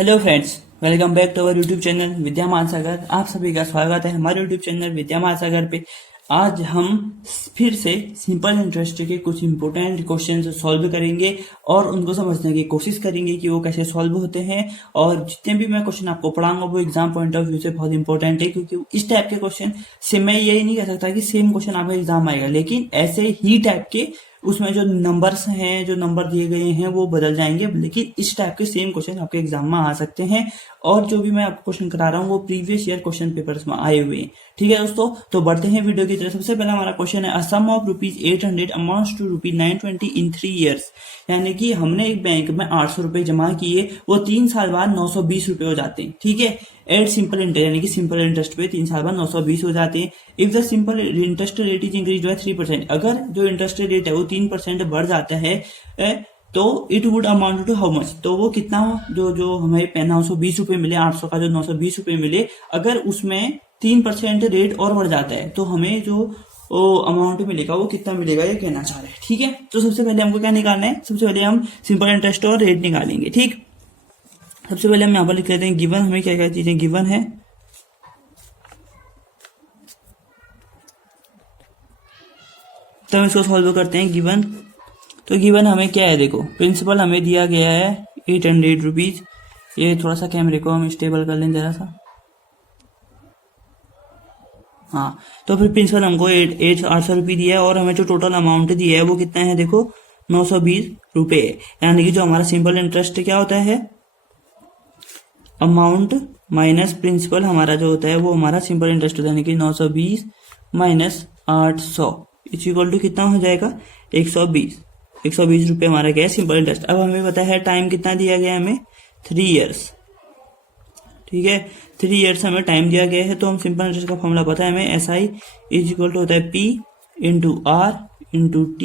Hello friends, welcome back to our YouTube channel Vidya Mahasagar. आप सभी का स्वागत है हमारे यूट्यूब चैनल विद्या महासागर पे। आज हम फिर से सिंपल इंटरेस्ट के कुछ इंपॉर्टेंट क्वेश्चन सॉल्व करेंगे और उनको समझने की कोशिश करेंगे कि वो कैसे सॉल्व होते हैं। और जितने भी मैं क्वेश्चन आपको पढ़ाऊंगा वो एग्जाम पॉइंट ऑफ व्यू से बहुत इंपॉर्टेंट है, क्योंकि इस टाइप के क्वेश्चन से मैं यही नहीं कह सकता कि सेम क्वेश्चन आपका एग्जाम आएगा, लेकिन ऐसे ही टाइप के उसमें जो नंबर्स हैं, जो नंबर दिए गए हैं वो बदल जाएंगे, लेकिन इस टाइप के सेम क्वेश्चन आपके एग्जाम में आ सकते हैं। और जो भी मैं आपको क्वेश्चन करा रहा हूँ वो प्रीवियस ईयर क्वेश्चन पेपर्स में आए हुए हैं। ठीक है दोस्तों, तो बढ़ते हैं वीडियो की तरफ। सबसे पहला हमारा क्वेश्चन है, a sum of ₹800 amounts to ₹920 in 3 years। यानी कि हमने एक बैंक में 800 रुपए जमा किए, वो 3 साल बाद 920 रुपए हो जाते हैं। ठीक है, एट सिंपल इंटरेस्ट, यानी कि सिंपल इंटरेस्ट पे 3 साल बाद 920 हो जाते हैं। If the simple interest rate is increase by 3%, अगर जो इंटरेस्ट रेट है वो 3% बढ़ जाता है तो it would amount to how much, तो वो कितना हो, जो हमें 920 रुपए मिले, 800 का जो 920 रुपए मिले, अगर उसमें 3% रेट और बढ़ जाता है तो हमें जो अमाउंट मिलेगा वो कितना मिलेगा, ये कहना चाह रहे हैं। ठीक है, तो सबसे पहले हमको क्या निकालना है, सबसे पहले हम सिंपल इंटरेस्ट और रेट निकालेंगे। ठीक, सबसे पहले हम यहाँ पर लिख लेते हैं गिवन, हमें क्या क्या चीजें गिवन है। तो हम इसको सॉल्व करते हैं। गिवन, तो गिवन हमें क्या है, देखो प्रिंसिपल हमें दिया गया है 800 रुपीज। ये थोड़ा सा कैमरे को हम स्टेबल कर लें जरा सा। हाँ, तो फिर प्रिंसिपल हमको 800 रुपये दिया है और हमें जो टोटल अमाउंट दिया है वो कितना है, देखो 920 रुपए। यानी कि जो हमारा सिंपल इंटरेस्ट क्या होता है, अमाउंट माइनस प्रिंसिपल हमारा जो होता है वो हमारा सिंपल इंटरेस्ट होता है। यानी कि 920 माइनस 800 इज इक्वल टू कितना हो जाएगा, 120 रुपए हमारा क्या है, सिंपल इंटरेस्ट। अब हमें पता है टाइम कितना दिया गया है, हमें 3 years। ठीक है, 3 years हमें टाइम दिया गया है, तो हम सिंपल इंटरेस्ट का फॉर्मूला पता है हमें, SI इज इक्वल टू होता है P into R into T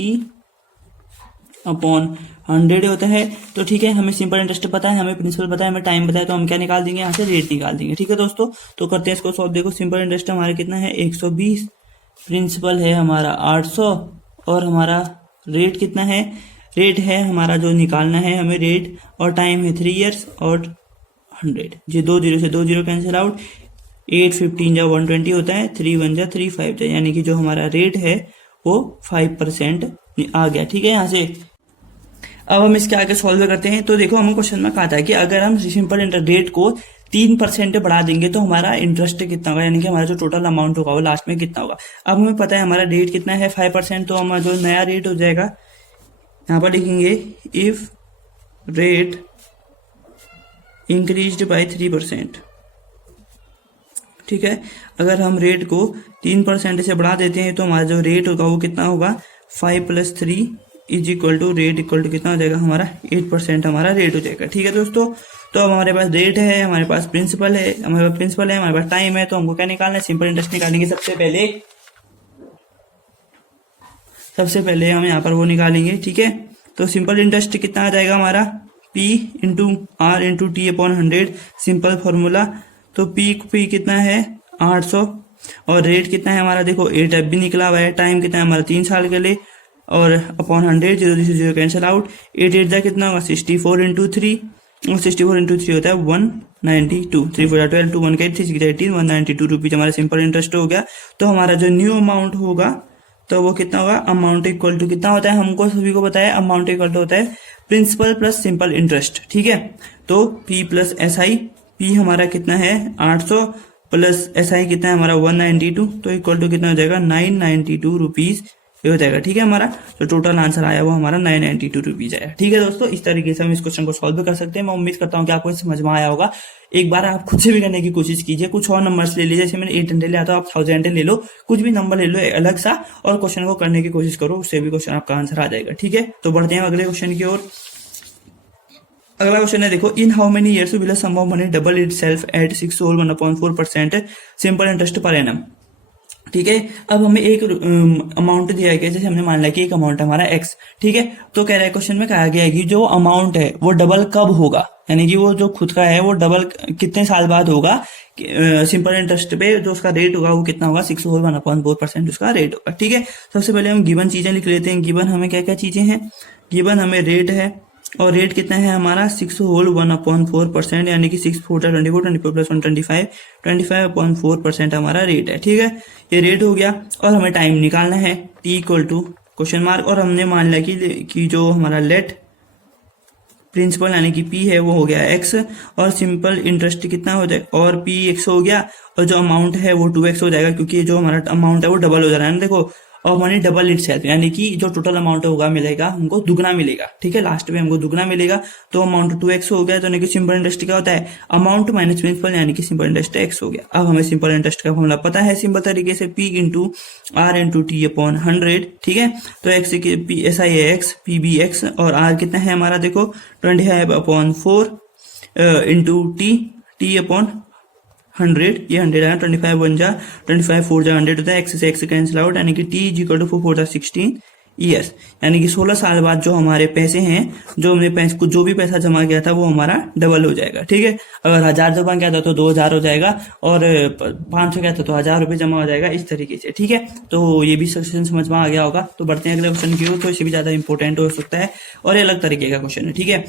upon 100 होता है। तो ठीक है, हमें सिंपल इंटरेस्ट पता है, हमें प्रिंसिपल पता है, हमें टाइम पता है, तो हम क्या निकाल देंगे यहाँ से, रेट निकाल देंगे। ठीक है दोस्तों, तो करते हैं इसको सॉल्व। देखो सिंपल इंटरेस्ट हमारा कितना है, 120, प्रिंसिपल है हमारा 800 और हमारा रेट कितना है, रेट है हमारा जो निकालना है हमें रेट, और टाइम है 3 years और 100। ये 2 0 से 2 0 कैंसिल आउट, 8 15 जा 120 होता है, 3 1 जा 3 5 जा, यानी कि जो हमारा रेट है वो 5% आ गया। ठीक है, यहाँ से अब हम इसके आगे सॉल्व करते हैं। तो देखो हमें क्वेश्चन में कहा था कि अगर हम सिंपल इंटरेस्ट रेट को 3% बढ़ा देंगे तो हमारा इंटरेस्ट कितना होगा, यानी कि हमारा जो टोटल अमाउंट होगा वो लास्ट में कितना होगा। अब हमें पता है हमारा रेट कितना है, 5%, तो हमारा जो नया रेट हो जाएगा यहाँ पर लिखेंगे, इफ रेट इंक्रीज्ड बाय 3%। ठीक है, अगर हम रेट को 3% से बढ़ा देते हैं तो हमारा जो रेट होगा वो कितना होगा, 5 + 3 is equal to rate equal to कितना हो जाएगा, हमारा 8% हमारा रेट हो जाएगा। ठीक है दोस्तों, तो अब हमारे पास रेट है, हमारे पास प्रिंसिपल है, हमारे पास टाइम है, तो हमको क्या निकालना है, सिंपल इंटरेस्ट निकालेंगे। सबसे पहले हम यहाँ पर वो निकालेंगे। ठीक है, तो सिंपल इंटरेस्ट कितना आ जाएगा हमारा, P into R into T upon 100, simple formula. तो P कितना है 800 और रेट कितना है हमारा, देखो 8 अब भी निकला हुआ है, टाइम कितना है हमारा 3 साल के लिए, और अपॉन 100, 0 से 0 कैंसिल आउट, 8 8 जा कितना होगा, 64 इंटू 3, और 64 इंटू 3 होता है 192, 3 4 12 2 1 8 3 6 18 192 रुपीज हमारा सिंपल इंटरेस्ट हो गया। तो हमारा जो न्यू अमाउंट होगा तो वो कितना होगा, अमाउंट इक्वल टू कितना होता है, हमको सभी को पता है अमाउंट इक्वल टू होता है प्रिंसिपल प्लस सिंपल इंटरेस्ट। ठीक है, तो P प्लस SI, P हमारा कितना है 800 प्लस SI कितना है हमारा 192, तो इक्वल टू कितना हो जाएगा 992 रुपीज ये हो जाएगा। ठीक है, हमारा जो टोटल आंसर आया वो हमारा 992 रुपीज आया। ठीक है दोस्तों, इस तरीके से हम इस क्वेश्चन को सॉल्व कर सकते हैं। मैं उम्मीद करता हूँ कि आपको समझ में आया होगा। एक बार आप खुद से भी करने की कोशिश कीजिए, कुछ और नंबर्स ले लीजिए, जैसे मैंने 800 लिया था, आप 1000 ले लो, कुछ भी नंबर ले लो अलग सा, और क्वेश्चन को करने की कोशिश करो, उससे भी क्वेश्चन आपका आंसर आ जाएगा। ठीक है, तो बढ़ते हैं अगले क्वेश्चन की ओर। अगला क्वेश्चन है, देखो in how many years will a sum of money double itself at 6/1/4% simple interest per annum. ठीक है, अब हमें एक अमाउंट दिया गया, जैसे हमने मान लिया कि एक अमाउंट हमारा x। ठीक है, तो कह रहा है क्वेश्चन में कहा गया है कि जो अमाउंट है वो डबल कब होगा, यानी कि वो जो खुद का है वो डबल कितने साल बाद होगा। सिंपल इंटरेस्ट पे जो उसका रेट होगा वो कितना होगा, 6/1/4% उसका रेट होगा। ठीक है, सबसे पहले हम गिवन चीजें लिख लेते हैं। गिवन हमें क्या क्या चीजें हैं, गिवन हमें रेट है, और रेट कितना है हमारा 6 होल 1/4%, यानी कि 6 4 24, 24 प्लस 1 25, 25/4% हमारा रेट है। ठीक है, ये रेट हो गया। और हमें टाइम निकालना है t equal to question mark, और हमने मान लिया कि जो हमारा लेट प्रिंसिपल यानी कि p है वो हो गया x, और सिंपल इंटरेस्ट कितना हो जाएगा, और p x हो गया, और जो अमाउंट है वो 2x हो जाएगा, क्योंकि जो हमारा अमाउंट है वो डबल हो जा रहा है ना, देखो, और मनी डबल इट सेल्फ, यानी कि जो टोटल अमाउंट होगा मिलेगा हमको दुगना मिलेगा। ठीक है, लास्ट में हमको दुगना मिलेगा, तो अमाउंट 2x हो गया। तो यानी कि सिंपल इंटरेस्ट क्या होता है, अमाउंट माइनस प्रिंसिपल, यानी कि सिंपल इंटरेस्ट x हो गया। अब हमें सिंपल इंटरेस्ट का फॉर्मूला पता है सिंपल तरीके से, p into R into T upon 100। ठीक है, तो x की SI है x, p भी x, और r कितना है हमारा, देखो 25/4 इंटू टी अपॉन 100, ये 100 है, 25 1 जा 25 4 जा 100 होता है, x से x कैंसिल आउट, यानी कि t इज इक्वल टू 4 जा 16 ईयर्स, यानी कि 16 साल बाद जो हमारे पैसे हैं, जो हमने पैसे जो भी पैसा जमा किया था वो हमारा डबल हो जाएगा। ठीक है, अगर 1000 जमा किया था तो 2000 हो जाएगा, और 500 किया था तो 1000 रुपये जमा हो जाएगा, इस तरीके से। ठीक है, तो ये भी क्वेश्चन समझ में आ गया होगा। तो बढ़ते हैं अगले क्वेश्चन की ओर, तो इससे भी ज्यादा इंपॉर्टेंट हो सकता है और ये अलग तरीके का क्वेश्चन है। ठीक है,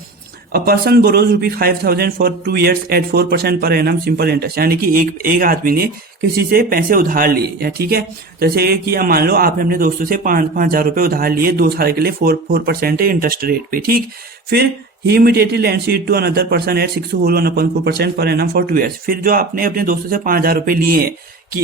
a person borrows ₹5,000 for 2 years at 4% per annum simple interest, यानी कि एक आदमी ने किसी से पैसे उधार लिए, या ठीक है, जैसे कि मान लो आपने अपने दोस्तों से 5,000 रुपए उधार लिए 2 साल के लिए 4% इंटरेस्ट रेट पे। ठीक, फिर ही immediately lends it to another person at 6 whole 1/4% per annum for 2 years। फिर जो आपने अपने दोस्तों से 5,000 रुपए लिए कि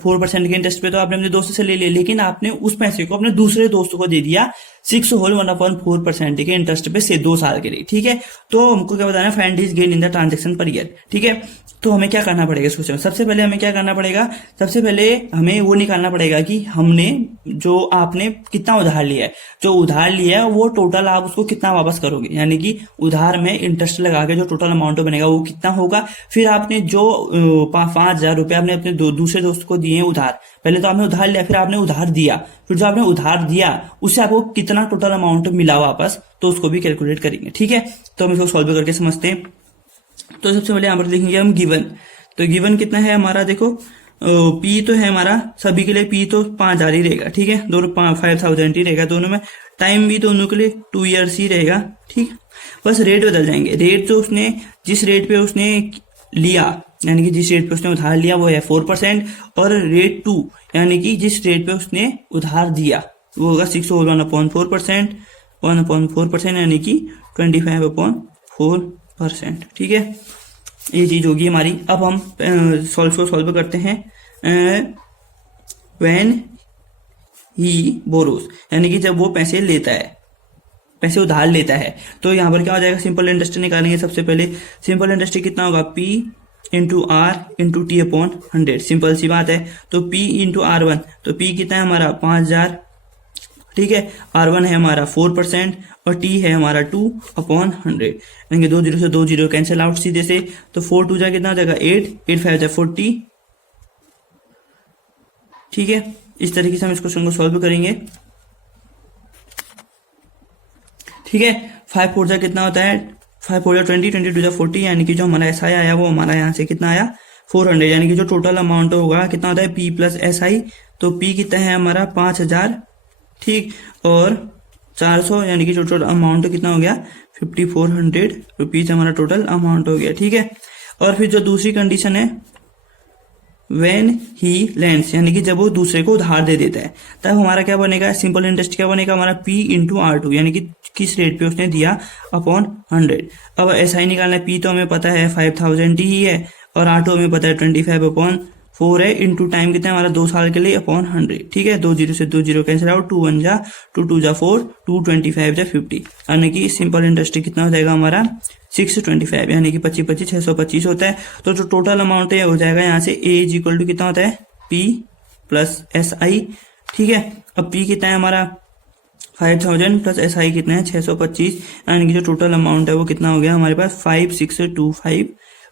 4% के इंटरेस्ट पे, तो आपने अपने दोस्तों से ले लिया, लेकिन आपने उस पैसे को अपने दूसरे दोस्तों को दे दिया 6 होल 1/4% के इंटरेस्ट पे से 2 साल के लिए। ठीक है, तो हमको क्या बताना है, find his gain in the transaction per year. ठीक है, तो हमें क्या करना पड़ेगा इस क्वेश्चन में, सबसे पहले हमें क्या करना पड़ेगा, सबसे पहले हमें वो निकालना पड़ेगा कि हमने जो आपने कितना उधार लिया है, जो उधार लिया है वो टोटल आप उसको कितना वापस करोगे, यानी कि उधार में इंटरेस्ट लगा के जो टोटल अमाउंट बनेगा वो कितना होगा। फिर आपने जो 5,000 रुपए आपने अपने दूसरे दोस्त को दिए उधार, पहले तो आपने उधार लिया, फिर आपने उधार दिया, फिर जो आपने उधार दिया उससे आपको कितना टोटल अमाउंट मिला वापस, तो उसको भी कैलकुलेट करेंगे। ठीक है, तो हम इसको सॉल्व करके समझते हैं। तो सबसे पहले यहाँ पर देखेंगे हम गिवन, तो गिवन कितना है हमारा, देखो पी तो है हमारा सभी के लिए, पी तो 5,000 ही रहेगा। ठीक है, दोनों 5,000 ही रहेगा दोनों में, टाइम भी दोनों के लिए 2 years ही रहेगा। ठीक, बस रेट बदल जाएंगे, रेट जो उसने जिस रेट पे उसने लिया, यानी कि जिस रेट पे उसने उधार लिया वो है 4%, और रेट 2 यानी कि जिस रेट पे उसने उधार दिया वो होगा 6 होल 1/4%, 1/4% यानी कि 25/4%। ठीक है, ये चीज होगी हमारी। अब हम सॉल्व करते हैं। व्हेन ही बोरोस, यानी कि जब वो पैसे लेता है, पैसे उधार लेता है, तो यहाँ पर क्या हो जाएगा, सिंपल इंटरेस्ट निकालेंगे। सबसे पहले सिंपल इंटरेस्ट कितना होगा, P into R into T upon 100, simple सी बात है। तो P इंटू R1, तो P कितना है हमारा 5,000, ठीक है, R1 है हमारा 4% और T है हमारा 2/100, यानी 2 0 से 2 0 कैंसिल आउट सीधे से, तो 4 2 जा कितना हो जाएगा 8, 8 5 जा 40। ठीक है, इस तरीके से हम इस क्वेश्चन को सॉल्व करेंगे। ठीक है, 5 4 जा कितना होता है, 5 4 जा 20, 22 जा 40, यानी कि जो हमारा SI आया वो हमारा यहाँ से कितना आया 400, यानी कि जो टोटल अमाउंट होगा कितना होता है P प्लस SI, तो P कितना है हमारा 5,000, ठीक, और 400, यानी कि टोटल अमाउंट कितना हो गया 5,400 रुपीज हमारा टोटल अमाउंट हो गया। ठीक है, और फिर जो दूसरी कंडीशन है व्हेन ही लैंड्स, यानी कि जब वो दूसरे को उधार दे देता है, तब हमारा क्या बनेगा, सिंपल इंटरेस्ट क्या बनेगा हमारा P इंटू R2, यानी कि किस रेट पे उसने दिया अपॉन 100। अब SI निकालना है, P तो हमें पता है 5,000 ही है, और R2 हमें पता है 25/4 है, इंटू टाइम कितना है हमारा 2 साल के लिए अपॉन 100। ठीक है, 2 0 से 2 0 कैंसिल आउट, 2 1 जा 2 2 जा 4, 2 25 जा 50, यानी कि सिंपल इंटरेस्ट कितना हो जाएगा हमारा 625, यानी कि 25 25 625 होता है। तो जो टोटल अमाउंट है हो जाएगा यहाँ से A इज इक्वल टू कितना होता है P प्लस SI। ठीक है, अब P कितना है हमारा 5,000 प्लस SI कितना है 625, यानी कि जो टोटल अमाउंट है वो कितना हो गया हमारे पास 5,625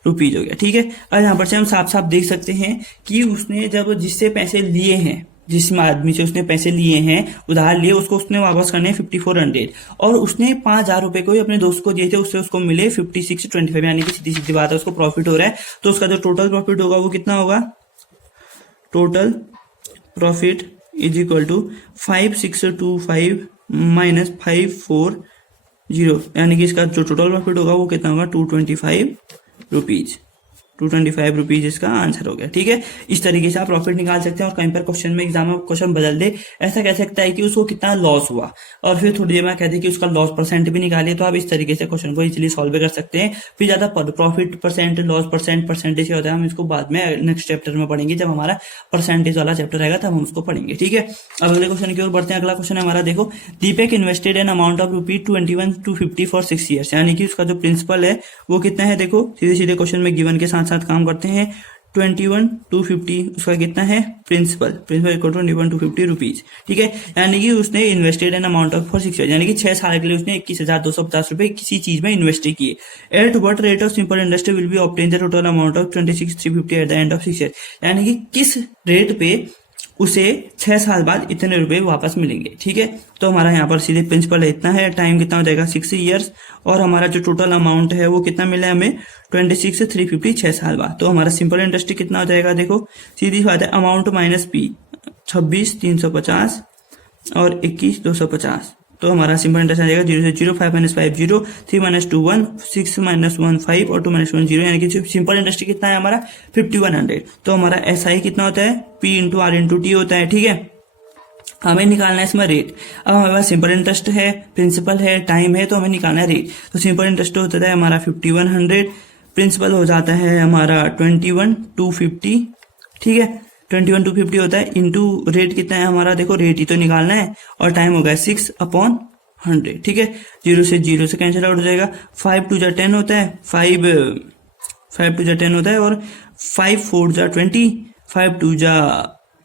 रुपीज हो गया। ठीक है, अब यहाँ पर से हम साफ साफ देख सकते हैं कि उसने जब जिससे पैसे लिए हैं, जिस आदमी से उसने पैसे लिए हैं उधार लिए, उसको उसने वापस करने 5,400, और उसने 5,000 रुपए को ही अपने दोस्त को दिए थे, उससे उसको मिले 5625, यानी कि सीधी सीधी बात है उसको प्रॉफिट हो रहा है। तो उसका जो टोटल प्रॉफिट होगा वो कितना होगा, total profit is equal to 5,625 minus 5,400, zero, यानी कि इसका जो टोटल प्रॉफिट होगा वो कितना होगा 225 रुपीज। 225 रुपीज इसका आंसर हो गया। ठीक है, इस तरीके से आप प्रॉफिट निकाल सकते हैं। और कहीं पर क्वेश्चन में एग्जाम में क्वेश्चन बदल दे, ऐसा कह सकता है कि उसको कितना लॉस हुआ, और फिर थोड़ी देर में कह दे कि उसका लॉस परसेंट भी निकालिए, तो आप इस तरीके से क्वेश्चन को इजीली सॉल्व कर सकते हैं। फिर ज्यादा profit percent, loss percent, percentage होता है, हम इसको बाद में नेक्स्ट चैप्टर में पढ़ेंगे, जब हमारा परसेंटेज वाला चैप्टर रहेगा तब हम उसको पढ़ेंगे। ठीक है, अब अगले क्वेश्चन की ओर बढ़ते हैं। अगला क्वेश्चन है हमारा, देखो, Deepak invested an amount of ₹21,250 for 6 years, यानी कि उसका जो प्रिंसिपल है वो कितना है। देखो सीधे सीधे क्वेश्चन में गिवन के साथ साथ काम करते हैं। 21,250 उसका कितना है प्रिंसिपल इक्वल टू 21,250 रुपीज। ठीक है, यानी कि उसने invested an amount of for 6 years, यानी कि 6 साल के लिए उसने 21,250 रुपए किसी चीज में इन्वेस्ट किए। At what rate of simple interest will be obtain the total amount of 26,350 at the end of 6 years, यानी कि किस रेट पे उसे 6 साल बाद इतने रुपए वापस मिलेंगे। ठीक है, तो हमारा यहाँ पर सीधे प्रिंसिपल है इतना है, टाइम कितना हो जाएगा 6 years, और हमारा जो टोटल अमाउंट है वो कितना मिला है हमें 26,350 6 साल बाद। तो हमारा सिंपल इंटरेस्ट कितना हो जाएगा, देखो सीधी बात है, अमाउंट माइनस पी 26,350 और 21,250, तो हमारा सिंपल इंटरेस्ट आ जाएगा 0 से 0, 5 - 5 0, 3 - 2 1, 6 - 1 5 और 2 - 1 0, यानी कि सिंपल इंटरेस्ट कितना है हमारा 5100। तो हमारा SI कितना होता है, P into R into T होता है। ठीक है, हमें निकालना है इसमें रेट। अब हमारे पास सिंपल इंटरेस्ट है, प्रिंसिपल है, टाइम है, तो हमें निकालना है रेट। तो सिंपल इंटरेस्ट होता है हमारा 5100, प्रिंसिपल हो जाता है हमारा 21,250। ठीक है, 21,250 होता है, इंटू रेट कितना है हमारा, देखो रेट ही तो निकालना है, और टाइम हो गया 6/100। ठीक है, 0 से 0 से कैंसिल आउट हो जाएगा, 5 2 जा 10 होता है, 5 2 जा 10 होता है, और 5 4 जा 20, 5 2 जा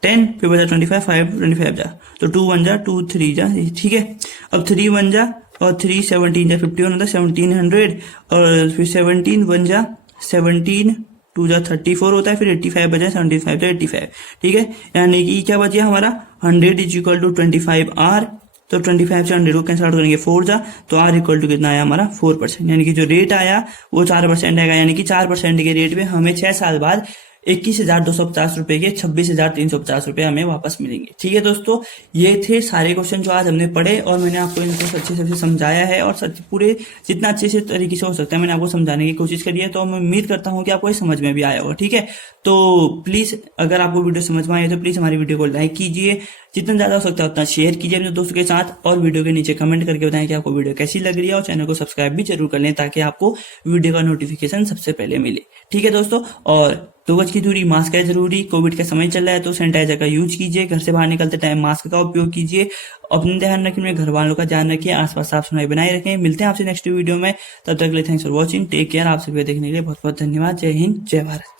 10, फिर बचा 25, 5 25 जा, तो 2 1 जा 2 3 जा। ठीक है, अब 3 1 जा और 3 17 जा 51 होता है 1700, और फिर 17 1 जा 17 2 जा 34 होता है, फिर 85 बचा 75 जा 85। ठीक है, यानी कि क्या बचा हमारा 100 इज इक्वल टू 25 R, तो 25 से 100 को कैंसिल आउट करेंगे 4 जा, तो R इक्वल टू कितना आया हमारा 4%, यानी कि जो रेट आया वो 4% आएगा, यानी कि 4% के रेट पे हमें 6 साल बाद 21,250 रुपए के 26,350 रुपए हमें वापस मिलेंगे। ठीक है दोस्तों, ये थे सारे क्वेश्चन जो आज हमने पढ़े, और मैंने आपको इनको अच्छे से समझाया है, और पूरे जितना अच्छे से तरीके से हो सकता है मैंने आपको समझाने की कोशिश करी है। तो मैं उम्मीद करता हूँ कि आपको ये समझ में भी आया होगा। ठीक है, तो प्लीज अगर आपको वीडियो समझ में आई तो प्लीज हमारी वीडियो को लाइक कीजिए, जितना ज्यादा हो सकता है उतना शेयर कीजिए अपने दोस्तों के साथ, और वीडियो के नीचे कमेंट करके बताएं कि आपको वीडियो कैसी लग रही है, और चैनल को सब्सक्राइब भी जरूर कर लें ताकि आपको वीडियो का नोटिफिकेशन सबसे पहले मिले। ठीक है दोस्तों, और 2 गज की दूरी, मास्क है जरूरी, कोविड का समय चल रहा है तो सैनिटाइजर का यूज कीजिए, घर से बाहर निकलते टाइम मास्क का उपयोग कीजिए, अपने ध्यान रखें, अपने घर वालों का ध्यान रखिए, आसपास साफ सफाई बनाए रखें। मिलते हैं आपसे नेक्स्ट वीडियो में, तब तक के लिए thanks for watching, take care. आप सभी देखने के लिए बहुत बहुत धन्यवाद। जय हिंद, जय भारत।